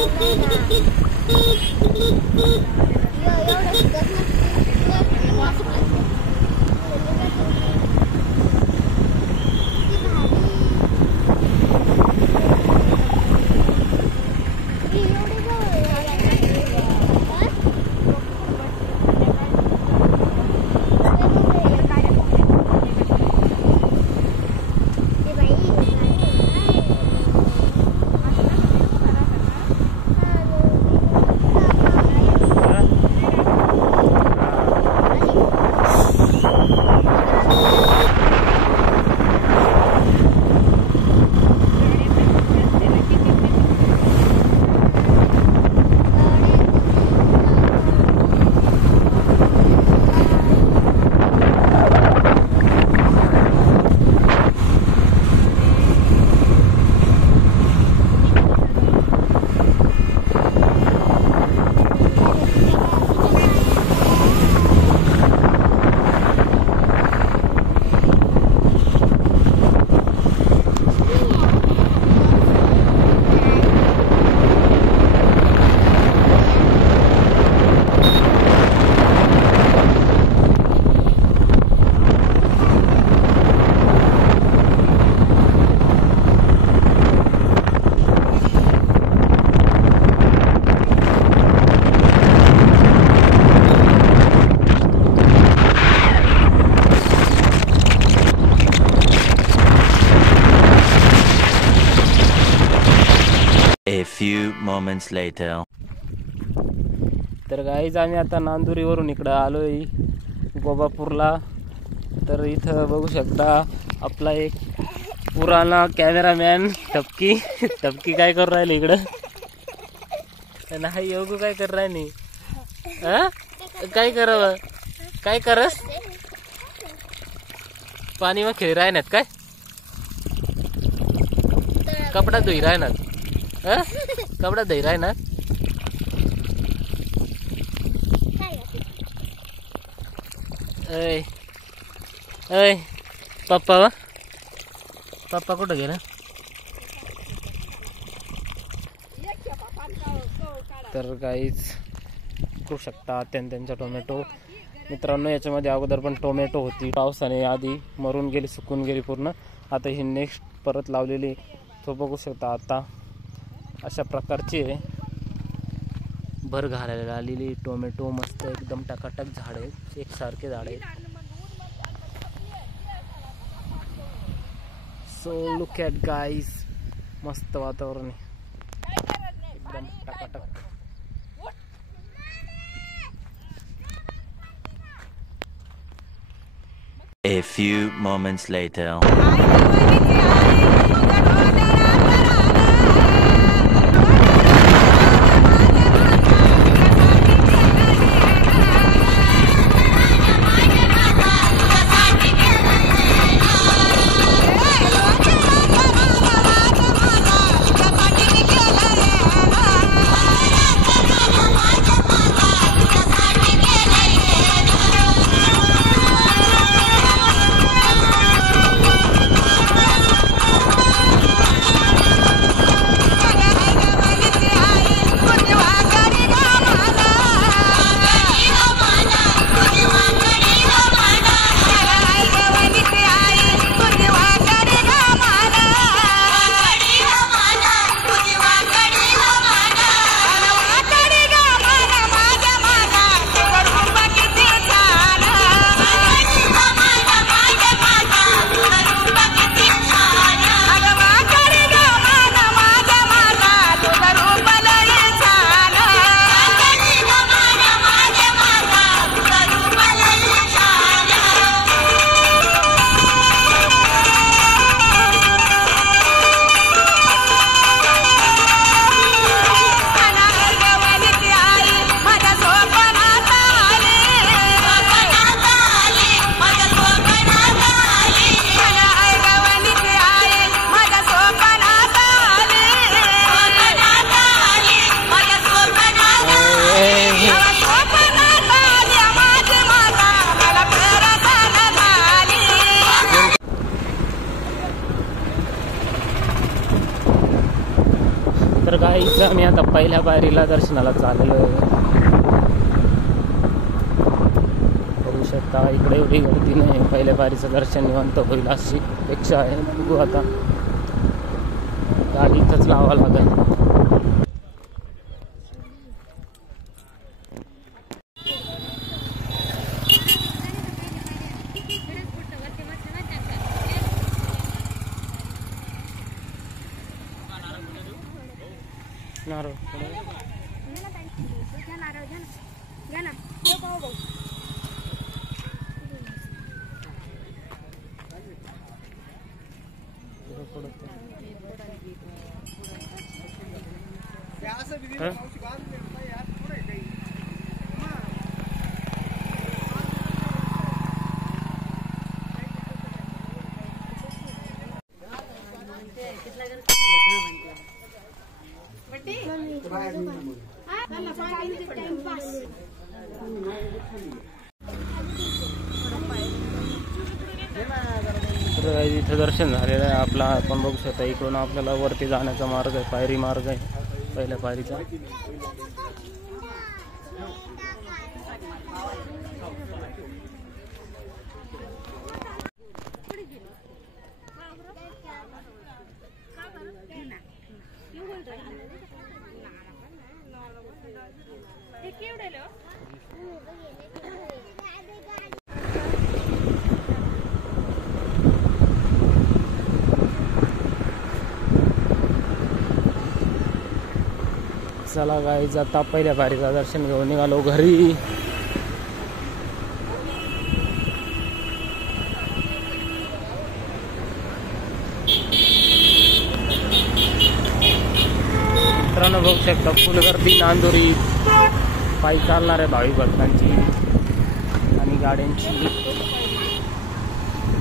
A few moments later. तर guys आम्ही आता नांदुरीवरून इकडं आलोय गोबापूरला. तर इथं बघू शकता आपला एक पुराणा कॅमेरामॅन टपकी टपकी काय करू राहिले इकडं. नाही योगू काय करू राहिले. काय करावं काय करस पाणी मग खेळ राहण्यात काय कपडा धुई राहणार कपडा धुई राहणार. अय अय पप्पा पप्पा कुठं गेला. तर काहीच करू शकता त्यांच्या टोमॅटो मित्रांनो. याच्यामध्ये अगोदर पण टोमॅटो होती, पावसाने आधी मरून गेली, सुकून गेली पूर्ण. आता ही नेक्स्ट परत लावलेली तो बघू शकता. आता अशा प्रकारची भर घालायला आलेली टोमॅटो मस्त एकदम टकाटक झाड आहेत, एकसारखे झाड आहेत. सो लुक ॲट गाईज, मस्त वातावरण आहे एकदम टकाटक. A few moments later. आम्ही आता पहिल्या पायरीला दर्शनाला चाललेलो आहे. बघू शकता इकडे एवढी गर्दी नाही. पहिल्या पायरीचं दर्शन निवांत होईल अशी अपेक्षा आहे. बघू आता गाडी इथंच लावावं लागेल. नारळ तर इथं दर्शन झालेलं आहे आपला. आपण बघू शकता इकडून आपल्याला वरती जाण्याचा मार्ग आहे. पायरी मार्ग आहे पहिल्या पायरीचा. चला गाईज आता पहिल्या पायरीचं दर्शन घेऊन निघालो घरी. मित्रांनो बघू शकता फुल गर्दी नांदोरी पायी चालणाऱ्या भाविक भक्तांची आणि गाड्यांची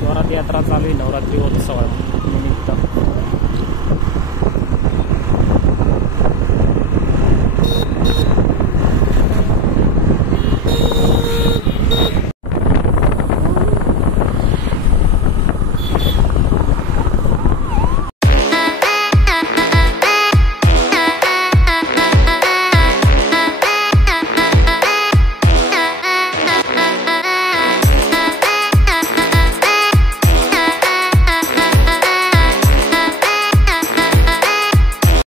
जोरात यात्रा चालू आहे नवरात्री उत्सवात निमित्त.